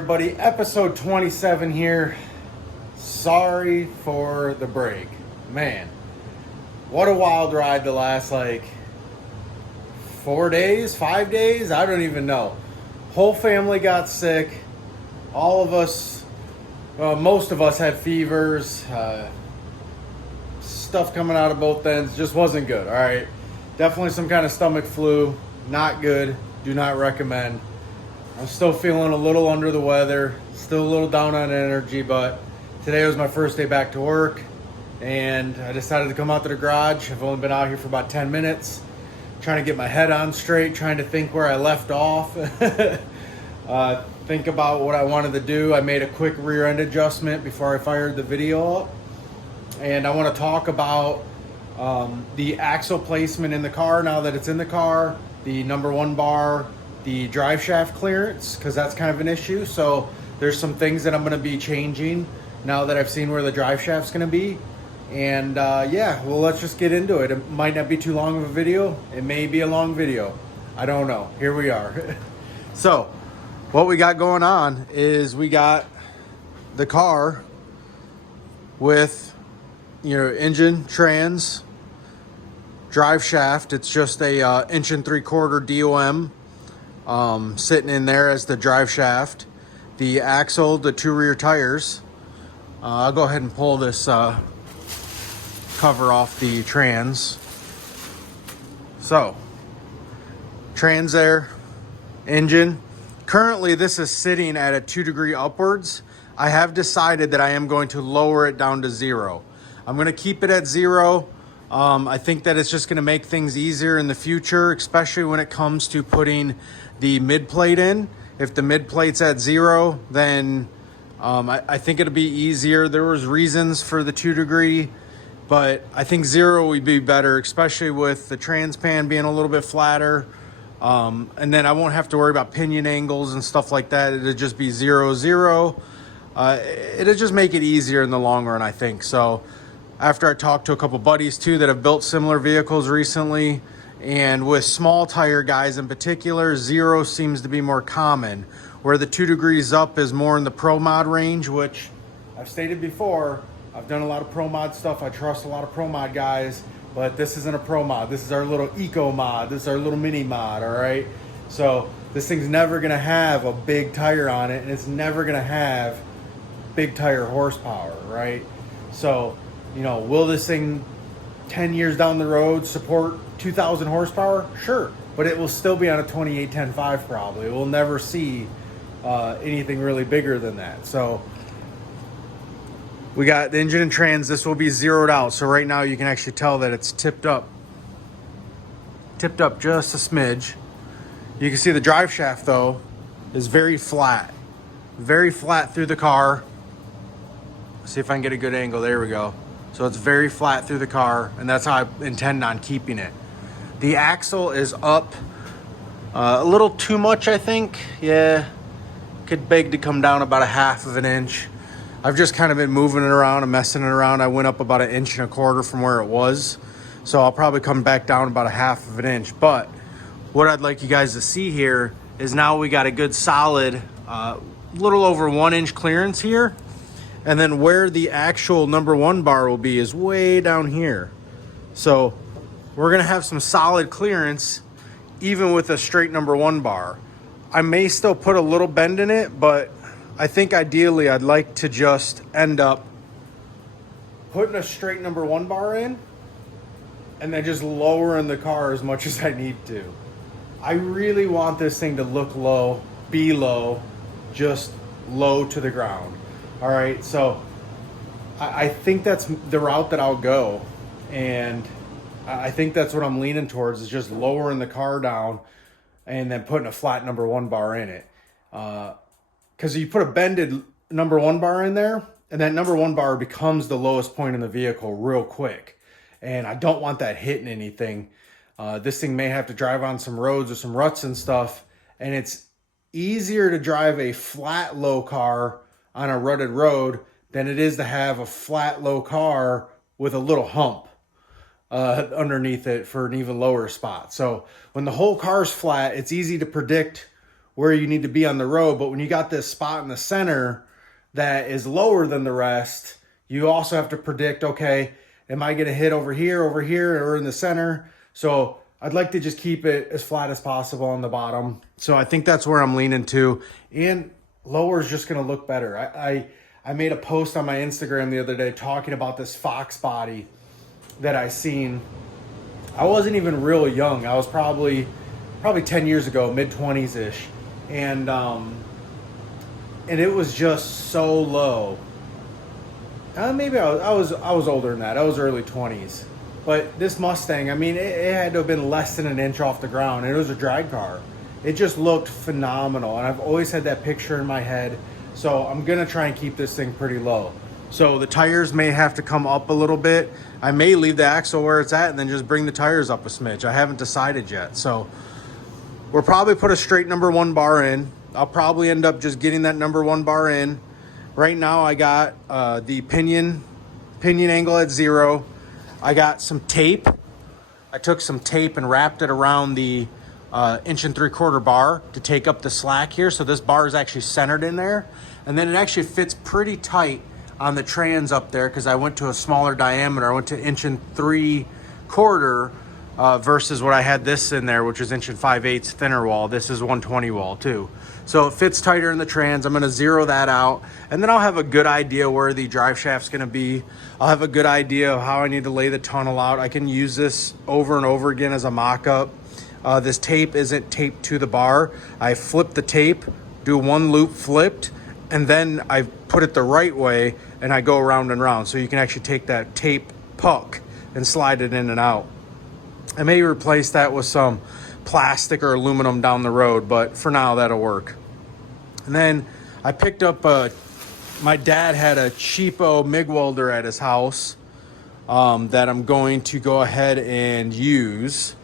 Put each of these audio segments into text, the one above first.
everybody? Episode 27 here. Sorry for the break. Man, what a wild ride the last 4 days, 5 days? I don't even know. Whole family got sick. All of us, most of us had fevers. Stuff coming out of both ends. Just wasn't good, all right? Definitely some kind of stomach flu. Not good. Do not recommend. I'm still feeling a little under the weather, still a little down on energy, but today was my first day back to work, and I decided to come out to the garage. I've only been out here for about 10 minutes, trying to get my head on straight, trying to think where I left off, think about what I wanted to do. I made a quick rear end adjustment before I fired the video up, and I want to talk about the axle placement in the car now that it's in the car, the number one bar, the drive shaft clearance, because that's kind of an issue. So there's some things that I'm going to be changing now that I've seen where the drive shaft's going to be. And yeah, well, let's just get into it. It might not be too long of a video. It may be a long video. I don't know. Here we are. So what we got going on is we got the car with, engine, trans, drive shaft. It's just a 1 3/4 DOM. Sitting in there as the drive shaft, the axle, the two rear tires. I'll go ahead and pull this cover off the trans. So, trans there, engine. Currently, this is sitting at a 2 degree upwards. I have decided that I am going to lower it down to 0. I'm going to keep it at 0. I think that it's just going to make things easier in the future, especially when it comes to putting the mid plate in. If the mid plate's at 0, then I think it'll be easier. There was reasons for the 2 degree, but I think 0 would be better, especially with the trans pan being a little bit flatter. And then I won't have to worry about pinion angles and stuff like that. It'll just be 0, 0. It'll just make it easier in the long run, I think. So after I talked to a couple buddies too that have built similar vehicles recently, and with small tire guys in particular, 0 seems to be more common, where the 2 degrees up is more in the pro mod range, which I've stated before. I've done a lot of pro mod stuff. I trust a lot of pro mod guys, but this isn't a pro mod. This is our little eco mod. This is our little mini mod, all right? So this thing's never gonna have a big tire on it, and it's never gonna have big tire horsepower, right? So, will this thing 10 years down the road support 2,000 horsepower? Sure, but it will still be on a 2810.5 probably. It will never see anything really bigger than that. So we got the engine and trans. This will be zeroed out. So right now you can actually tell that it's tipped up just a smidge. You can see the drive shaft though is very flat through the car. See if I can get a good angle. There we go. So it's very flat through the car, and that's how I intend on keeping it. The axle is up a little too much, I think. Yeah, could beg to come down about 1/2 inch. I've just kind of been moving it around and messing it around. I went up about 1 1/4 inches from where it was. So I'll probably come back down about 1/2 inch. But what I'd like you guys to see here is now we got a good solid, little over 1 inch clearance here. And then where the actual number one bar will be is way down here. So we're gonna have some solid clearance even with a straight number one bar. I may still put a little bend in it, but I think ideally I'd like to just end up putting a straight number one bar in and then just lowering the car as much as I need to. I really want this thing to look low, be low, just low to the ground. All right, so I think that's the route that I'll go, and I think that's what I'm leaning towards, is just lowering the car down and then putting a flat number one bar in it. Because you put a bended number one bar in there, and that number one bar becomes the lowest point in the vehicle real quick. And I don't want that hitting anything. This thing may have to drive on some roads or some ruts and stuff, and it's easier to drive a flat low car on a rutted road than it is to have a flat low car with a little hump underneath it for an even lower spot. So when the whole car's flat, it's easy to predict where you need to be on the road. But when you got this spot in the center that is lower than the rest, you also have to predict, okay, am I going to hit over here, or in the center? So I'd like to just keep it as flat as possible on the bottom. So I think that's where I'm leaning to. And lower is just going to look better. I made a post on my Instagram the other day talking about this Fox body that I seen. I wasn't even real young. I was probably 10 years ago, mid-20s-ish. And it was just so low. Maybe I was older than that. I was early 20s. But this Mustang, I mean, it had to have been less than an inch off the ground. And it was a drag car. It just looked phenomenal. And I've always had that picture in my head. So I'm going to try and keep this thing pretty low. So the tires may have to come up a little bit. I may leave the axle where it's at and then just bring the tires up a smidge. I haven't decided yet. So we'll probably put a straight number 1 bar in. I'll probably end up just getting that number 1 bar in. Right now I got the pinion angle at 0. I got some tape. I took some tape and wrapped it around the 1 3/4 bar to take up the slack here. So this bar is actually centered in there. And then it actually fits pretty tight on the trans up there because I went to a smaller diameter. I went to 1 3/4 versus what I had this in there, which is 1 5/8 thinner wall. This is 120 wall too. So it fits tighter in the trans. I'm going to zero that out. And then I'll have a good idea where the drive shaft's going to be. I'll have a good idea of how I need to lay the tunnel out. I can use this over and over again as a mock-up. This tape isn't taped to the bar. I flip the tape, do 1 loop flipped, and then I put it the right way and I go around and around. So you can actually take that tape puck and slide it in and out. I may replace that with some plastic or aluminum down the road, but for now that'll work. And then I picked up my dad had a cheapo MIG welder at his house that I'm going to go ahead and use.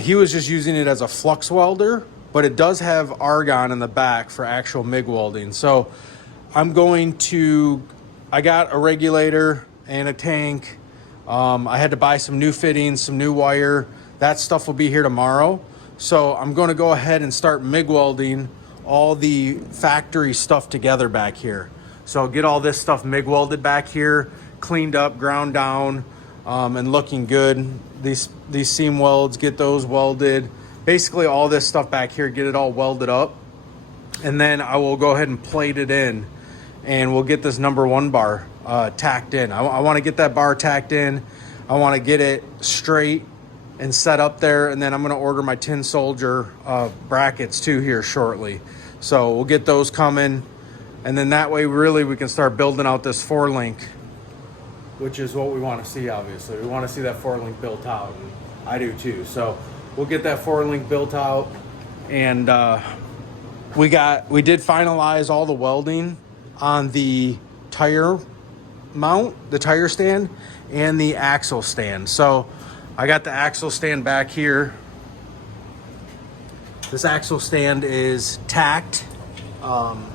He was just using it as a flux welder, but it does have argon in the back for actual MIG welding. So I got a regulator and a tank. I had to buy some new fittings, some new wire. That stuff will be here tomorrow. So I'm going to go ahead and start MIG welding all the factory stuff together back here. So I'll get all this stuff MIG welded back here, cleaned up, ground down, and looking good. These seam welds, get those welded. Basically all this stuff back here, get it all welded up. And then I will go ahead and plate it in and we'll get this number 1 bar tacked in. I want to get that bar tacked in. I want to get it straight and set up there, and then I'm going to order my Tin Soldier brackets too here shortly. So we'll get those coming, and then that way really we can start building out this 4-link, which is what we want to see. Obviously we want to see that 4-link built out, and I do too. So we'll get that 4-link built out, and we did finalize all the welding on the tire mount, the tire stand, and the axle stand. So I got the axle stand back here. This axle stand is tacked on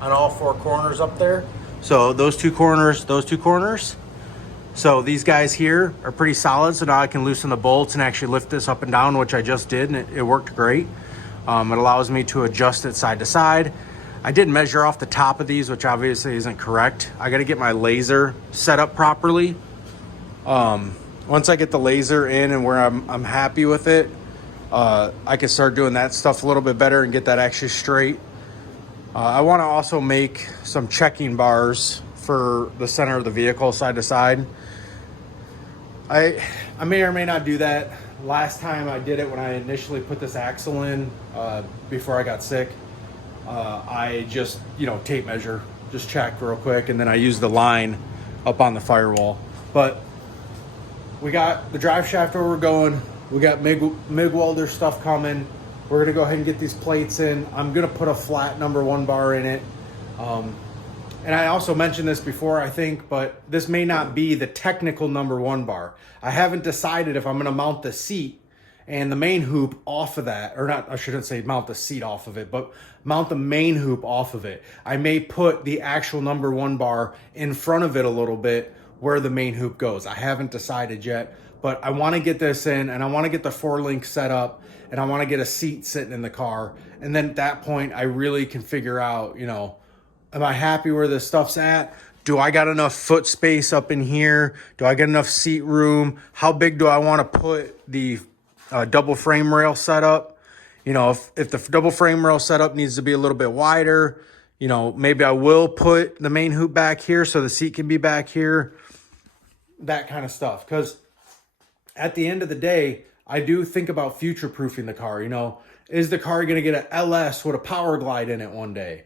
all 4 corners up there. So those two corners. So these guys here are pretty solid. So now I can loosen the bolts and actually lift this up and down, which I just did, and it worked great. It allows me to adjust it side to side. I did measure off the top of these, which obviously isn't correct. I got to get my laser set up properly. Once I get the laser in and where I'm happy with it, I can start doing that stuff a little bit better and get that actually straight. I want to also make some checking bars for the center of the vehicle, side to side. I may or may not do that. Last time I did it when I initially put this axle in, before I got sick, I just, tape measure, just check real quick, and then I use the line up on the firewall. But we got the drive shaft where we're going. We got MIG welder stuff coming. We're gonna go ahead and get these plates in. I'm gonna put a flat number 1 bar in it. And I also mentioned this before, I think, but this may not be the technical number 1 bar. I haven't decided if I'm gonna mount the seat and the main hoop off of that, or not, I shouldn't say mount the seat off of it, but mount the main hoop off of it. I may put the actual number 1 bar in front of it a little bit where the main hoop goes. I haven't decided yet, but I want to get this in, and I want to get the 4-link set up, and I want to get a seat sitting in the car. And then at that point, I really can figure out, you know, am I happy where this stuff's at? Do I got enough foot space up in here? Do I get enough seat room? How big do I want to put the double frame rail setup? You know, if the double frame rail setup needs to be a little bit wider, you know, maybe I will put the main hoop back here so the seat can be back here. That kind of stuff. Because at the end of the day, I do think about future-proofing the car. You know, is the car going to get an LS with a power glide in it one day?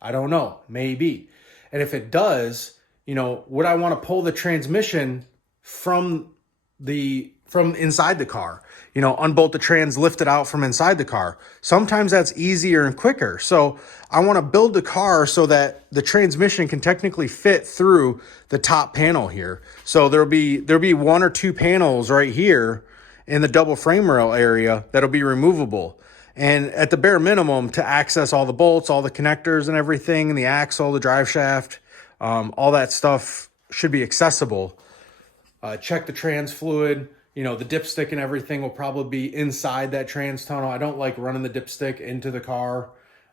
I don't know. Maybe. And if it does, you know, would I want to pull the transmission from inside the car? You know, unbolt the trans, lift it out from inside the car. Sometimes that's easier and quicker. So I want to build the car so that the transmission can technically fit through the top panel here. So there'll be 1 or 2 panels right here in the double frame rail area that'll be removable. And at the bare minimum, to access all the bolts, all the connectors and everything, and the axle, the drive shaft, all that stuff should be accessible. Check the trans fluid. You know, the dipstick and everything will probably be inside that trans tunnel. I don't like running the dipstick into the car.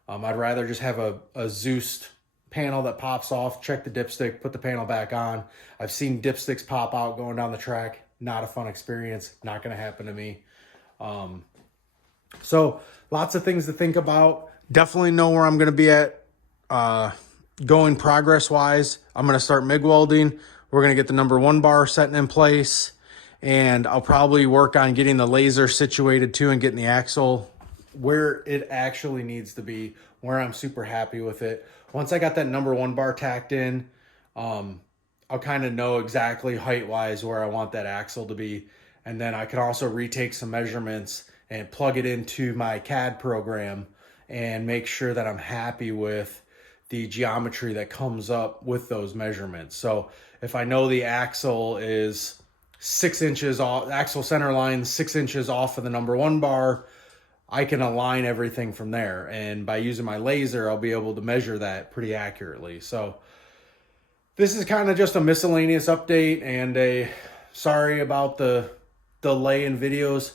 I'd rather just have a Zeus panel that pops off, check the dipstick, put the panel back on. I've seen dipsticks pop out going down the track. Not a fun experience. Not going to happen to me. So lots of things to think about. Definitely know where I'm going to be at going progress-wise. I'm going to start MIG welding. We're going to get the number 1 bar setting in place. And I'll probably work on getting the laser situated too and getting the axle where it actually needs to be, where I'm super happy with it. Once I got that number 1 bar tacked in, I'll kind of know exactly height-wise where I want that axle to be. And then I can also retake some measurements and plug it into my CAD program and make sure that I'm happy with the geometry that comes up with those measurements. So if I know the axle is 6 inches off, axle center line 6 inches off of the number 1 bar, I can align everything from there. And by using my laser, I'll be able to measure that pretty accurately. So this is kind of just a miscellaneous update, and sorry about the delay in videos.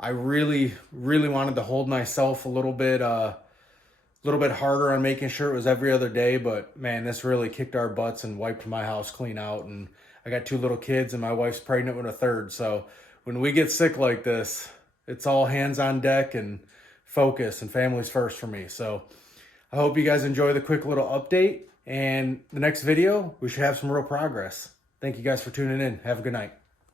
I really wanted to hold myself a little bit harder on making sure it was every other day, but man, this really kicked our butts and wiped my house clean out. And I got 2 little kids, and my wife's pregnant with a 3rd. So when we get sick like this, it's all hands on deck and focus, and family's first for me. So I hope you guys enjoy the quick little update, and the next video, we should have some real progress. Thank you guys for tuning in. Have a good night.